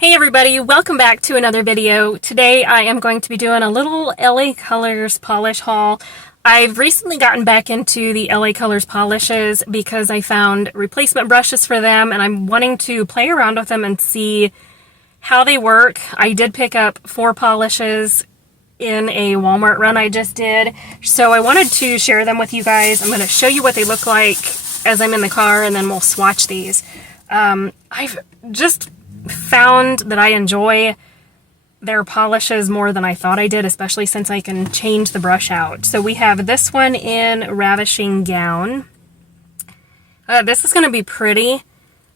Hey everybody, welcome back to another video. Today I am going to be doing a little LA Colors polish haul. I've recently gotten back into the LA Colors polishes because I found replacement brushes for them and I'm wanting to play around with them and see how they work. I did pick up 4 polishes in a Walmart run I just did, so I wanted to share them with you guys. I'm going to show you what they look like as I'm in the car and then we'll swatch these. I've just found that I enjoy their polishes more than I thought I did, especially since I can change the brush out. So we have this one in Ravishing Gown. This is going to be pretty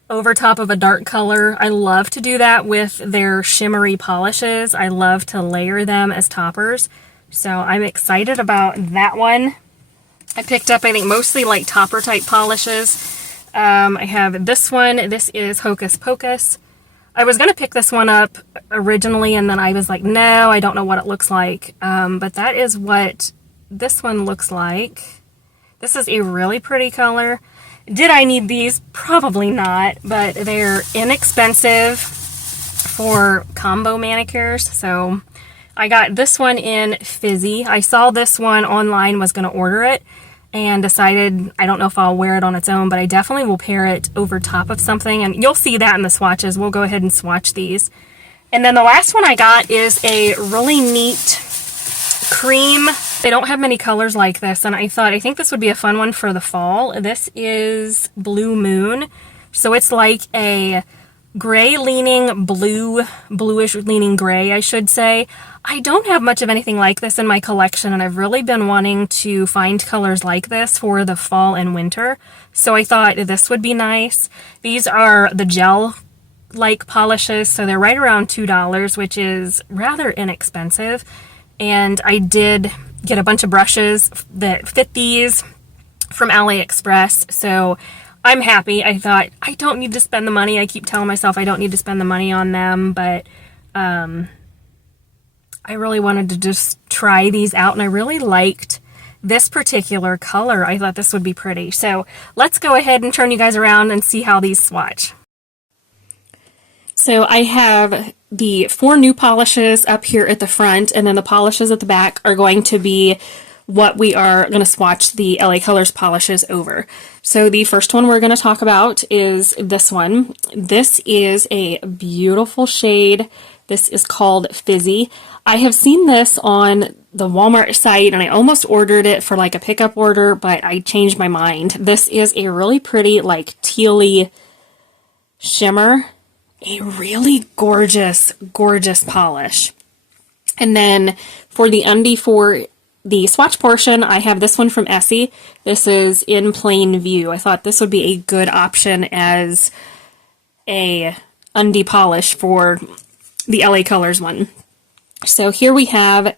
over top of a dark color. I love to do that with their shimmery polishes. I love to layer them as toppers. So I'm excited about that one. I picked up, I think, mostly like topper type polishes. I have this one. This is Hocus Pocus. I was going to pick this one up originally, and then I was like, no, I don't know what it looks like. But that is what this one looks like. This is a really pretty color. Did I need these? Probably not, but they're inexpensive for combo manicures. So I got this one in Fizzy. I saw this one online, was going to order it, and decided I don't know if I'll wear it on its own, but I definitely will pair it over top of something, and you'll see that in the swatches. We'll go ahead and swatch these. And then the last one I got is a really neat cream. They don't have many colors like this, and I think this would be a fun one for the fall. This is Blue Moon, so it's like a gray leaning blue, bluish leaning gray, I should say. I don't have much of anything like this in my collection, and I've really been wanting to find colors like this for the fall and winter, so I thought this would be nice. These are the gel-like polishes, so they're right around $2, which is rather inexpensive, and I did get a bunch of brushes that fit these from AliExpress, so I'm happy. I thought, I don't need to spend the money. I keep telling myself I don't need to spend the money on them, but I really wanted to just try these out, and I really liked this particular color. I thought this would be pretty. So let's go ahead and turn you guys around and see how these swatch. So I have the 4 new polishes up here at the front, and then the polishes at the back are going to be what we are going to swatch the LA Colors polishes over. So the first one we're going to talk about is this one. This is a beautiful shade. This is called Fizzy. I have seen this on the Walmart site, and I almost ordered it for like a pickup order, but I changed my mind. This is a really pretty, like, tealy shimmer. A really gorgeous, gorgeous polish. And then for the undie for the swatch portion, I have this one from Essie. This is In Plain View. I thought this would be a good option as a undie polish for the LA Colors one. So here we have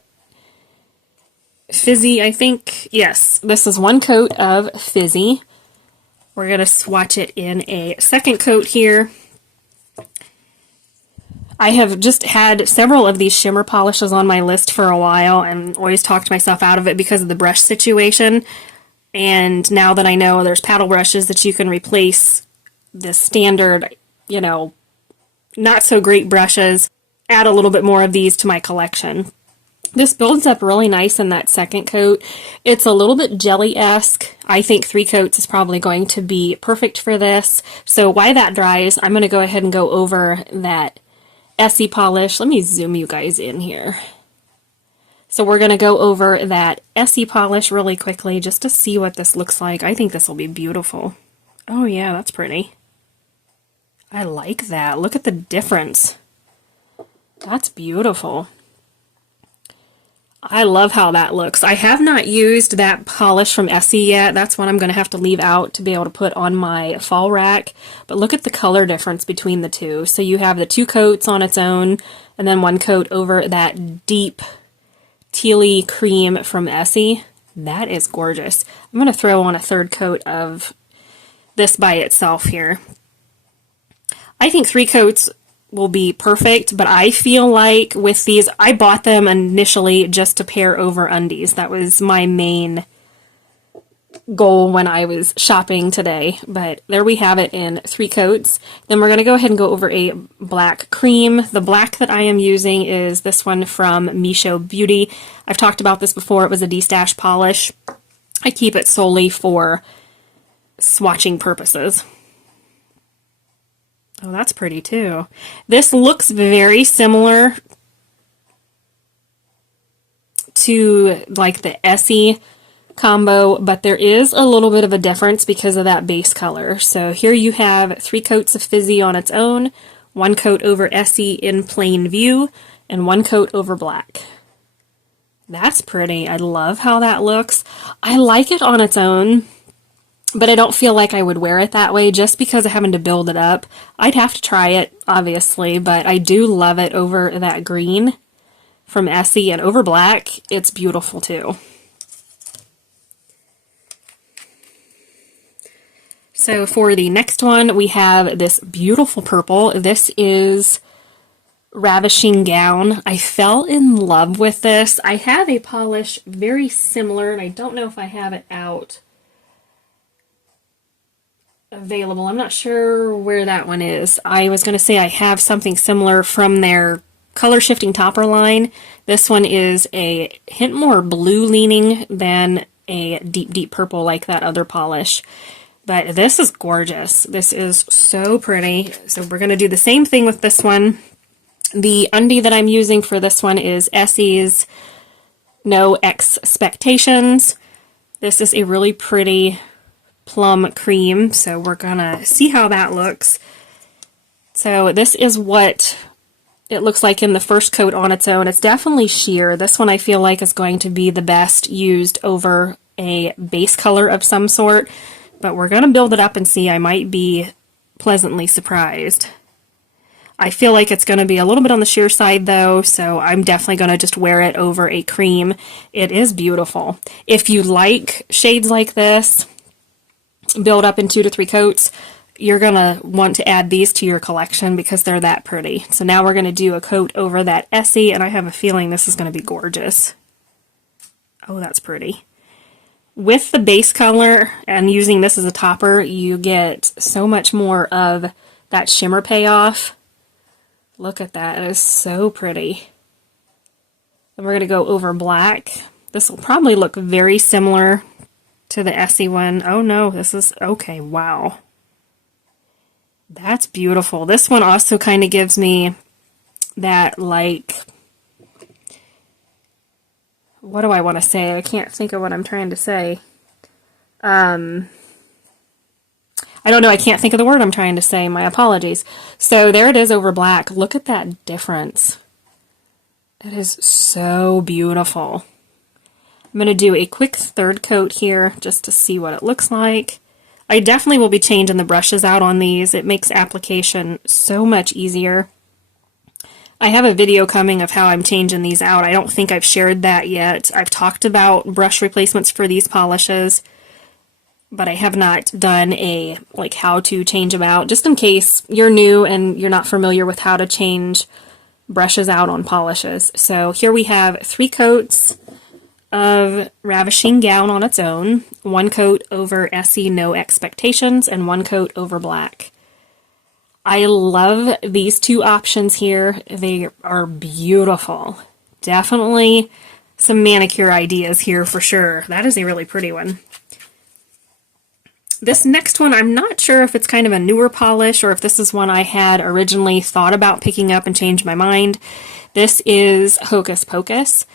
Fizzy, I think. Yes, this is 1 coat of Fizzy. We're going to swatch it in a second coat here. I have just had several of these shimmer polishes on my list for a while and always talked myself out of it because of the brush situation. And now that I know there's paddle brushes that you can replace the standard, you know, not so great brushes, add a little bit more of these to my collection. This builds up really nice in that second coat. It's a little bit jelly-esque. I think 3 coats is probably going to be perfect for this. So while that dries, I'm going to go ahead and go over that Essie polish. Let me zoom you guys in here. So we're going to go over that Essie polish really quickly just to see what this looks like. I think this will be beautiful. Oh yeah, that's pretty. I like that. Look at the difference. That's beautiful. I love how that looks. I have not used that polish from Essie yet. That's one I'm going to have to leave out to be able to put on my fall rack. But look at the color difference between the two. So you have the 2 coats on its own, and then 1 coat over that deep tealy cream from Essie. That is gorgeous. I'm going to throw on a 3rd coat of this by itself here. I think 3 coats will be perfect, but I feel like with these, I bought them initially just to pair over undies. That was my main goal when I was shopping today, but there we have it in 3 coats. Then we're going to go ahead and go over a black cream. The black that I am using is this one from Misho Beauty. I've talked about this before. It was a de-stash polish. I keep it solely for swatching purposes. Oh, that's pretty too. This looks very similar to like the Essie combo, but there is a little bit of a difference because of that base color. So here you have 3 coats of Fizzy on its own, 1 coat over Essie in plain view, and 1 coat over black. That's pretty. I love how that looks. I like it on its own, but I don't feel like I would wear it that way just because of having to build it up. I'd have to try it, obviously, but I do love it over that green from Essie, and over black, it's beautiful too. So for the next one, we have this beautiful purple. This is Ravishing Gown. I fell in love with this. I have a polish very similar, and I don't know if I have it out available. I'm not sure where that one is. I was going to say I have something similar from their color shifting topper line. This one is a hint more blue leaning than a deep purple like that other polish. But this is gorgeous. This is so pretty. So we're going to do the same thing with this one. The undie that I'm using for this one is Essie's No Expectations. This is a really pretty plum cream, so we're going to see how that looks. So this is what it looks like in the first coat on its own. It's definitely sheer. This one I feel like is going to be the best used over a base color of some sort. But we're going to build it up and see. I might be pleasantly surprised. I feel like it's going to be a little bit on the sheer side though, so I'm definitely going to just wear it over a cream. It is beautiful. If you like shades like this, build up in 2 to 3 coats, you're going to want to add these to your collection because they're that pretty. So now we're going to do a coat over that Essie, and I have a feeling this is going to be gorgeous. Oh, that's pretty. With the base color and using this as a topper, you get so much more of that shimmer payoff. Look at that. It is so pretty. Then we're going to go over black. This will probably look very similar to the Essie one. Oh no, this is okay. Wow. That's beautiful. This one also kind of gives me that, like, what do I want to say? I can't think of what I'm trying to say. I don't know. I can't think of the word I'm trying to say. My apologies. So there it is over black. Look at that difference. It is so beautiful. I'm going to do a quick 3rd coat here just to see what it looks like. I definitely will be changing the brushes out on these. It makes application so much easier. I have a video coming of how I'm changing these out. I don't think I've shared that yet. I've talked about brush replacements for these polishes, but I have not done a like how to change them out, just in case you're new and you're not familiar with how to change brushes out on polishes. So here we have 3 coats of Ravishing Gown on its own, 1 coat over Essie No Expectations, and 1 coat over black. I love these 2 options here. They are beautiful. Definitely some manicure ideas here for sure. That is a really pretty one. This next one, I'm not sure if it's kind of a newer polish or if this is one I had originally thought about picking up and changed my mind. This is Hocus Pocus.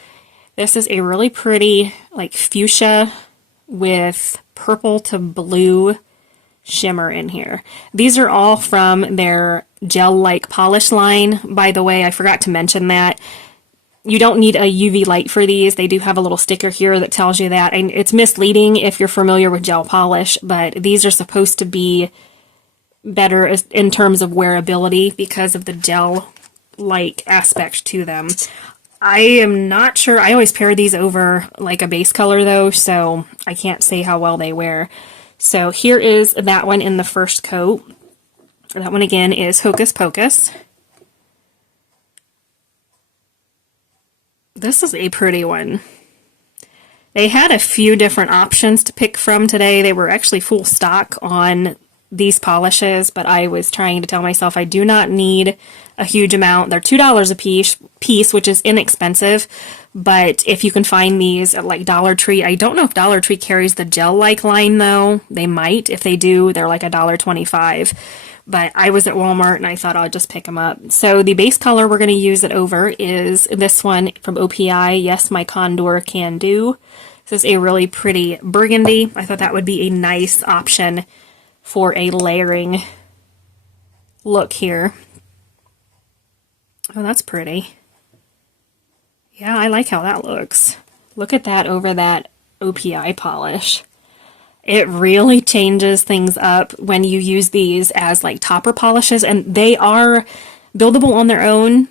This is a really pretty, like, fuchsia with purple to blue shimmer in here. These are all from their gel-like polish line. By the way, I forgot to mention that. You don't need a UV light for these. They do have a little sticker here that tells you that. And it's misleading if you're familiar with gel polish, but these are supposed to be better in terms of wearability because of the gel-like aspect to them. I am not sure. I always pair these over like a base color though, so I can't say how well they wear. So here is that one in the first coat. That one again is Hocus Pocus. This is a pretty one. They had a few different options to pick from today. They were actually full stock on these polishes, but I was trying to tell myself I do not need a huge amount. They're $2 a piece, which is inexpensive, but if you can find these at like Dollar Tree, I don't know if Dollar Tree carries the gel-like line though. They might. If they do, they're like $1.25. But I was at Walmart and I thought I'll just pick them up. So the base color we're going to use it over is this one from OPI, Yes My Condor Can Do. This is a really pretty burgundy. I thought that would be a nice option for a layering look here. Oh, that's pretty. Yeah, I like how that looks. Look at that over that OPI polish. It really changes things up when you use these as like topper polishes, and they are buildable on their own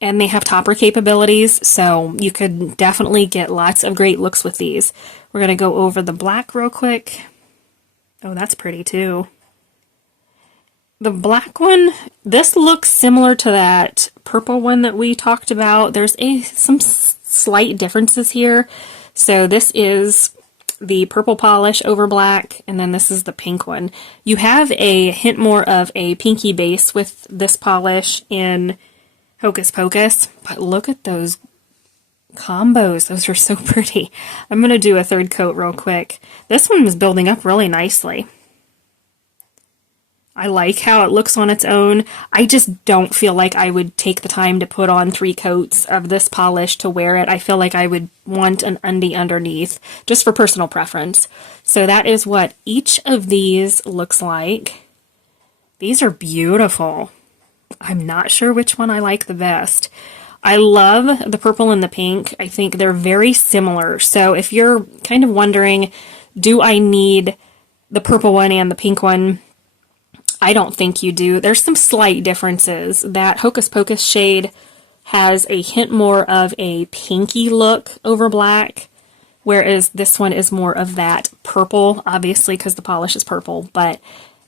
and they have topper capabilities, so you could definitely get lots of great looks with these. We're going to go over the black real quick. Oh, that's pretty too. The black one, this looks similar to that purple one that we talked about. There's some slight differences here. So this is the purple polish over black, and then this is the pink one. You have a hint more of a pinky base with this polish in Hocus Pocus, but look at those combos. Those are so pretty. I'm going to do a third coat real quick. This one was building up really nicely. I like how it looks on its own. I just don't feel like I would take the time to put on 3 coats of this polish to wear it. I feel like I would want an undie underneath, just for personal preference. So that is what each of these looks like. These are beautiful. I'm not sure which one I like the best. I love the purple and the pink. I think they're very similar. So if you're kind of wondering, do I need the purple one and the pink one? I don't think you do. There's some slight differences. That Hocus Pocus shade has a hint more of a pinky look over black, whereas this one is more of that purple, obviously because the polish is purple. But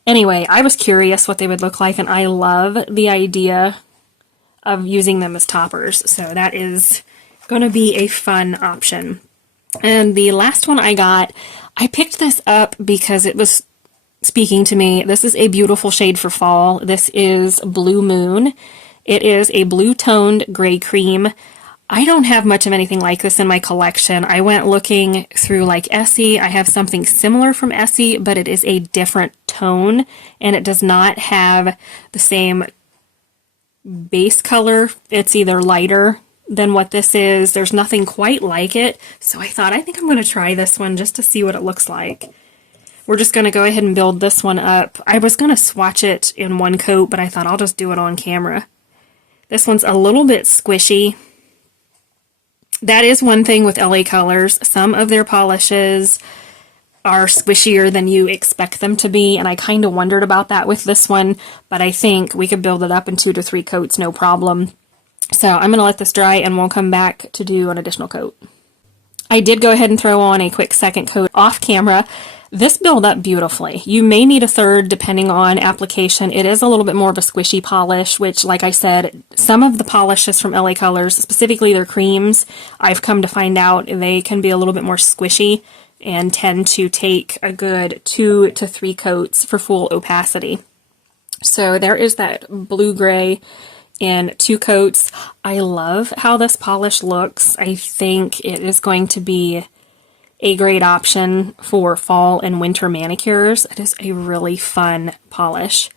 anyway, I was curious what they would look like, and I love the idea of using them as toppers. So that is going to be a fun option. And the last one I got, I picked this up because it was speaking to me. This is a beautiful shade for fall. This is Blue Moon. It is a blue-toned gray cream. I don't have much of anything like this in my collection. I went looking through like Essie. I have something similar from Essie, but it is a different tone, and it does not have the same base color. It's either lighter than what this is. There's nothing quite like it, so I thought, I think I'm going to try this one just to see what it looks like. We're just going to go ahead and build this one up. I was going to swatch it in one coat, but I thought I'll just do it on camera. This one's a little bit squishy. That is one thing with LA Colors. Some of their polishes are squishier than you expect them to be, and I kind of wondered about that with this one, but I think we could build it up in 2 to 3 coats, no problem. So I'm going to let this dry, and we'll come back to do an additional coat. I did go ahead and throw on a quick second coat off camera. This built up beautifully. You may need a third depending on application. It is a little bit more of a squishy polish, which, like I said, some of the polishes from LA Colors, specifically their creams, I've come to find out they can be a little bit more squishy and tend to take a good 2 to 3 coats for full opacity. So there is that blue-gray in 2 coats. I love how this polish looks. I think it is going to be a great option for fall and winter manicures. It is a really fun polish.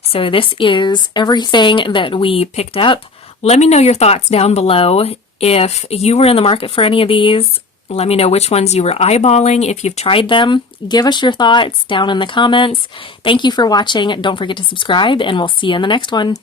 So this is everything that we picked up. Let me know your thoughts down below. If you were in the market for any of these, let me know which ones you were eyeballing. If you've tried them, give us your thoughts down in the comments. Thank you for watching. Don't forget to subscribe, and we'll see you in the next one.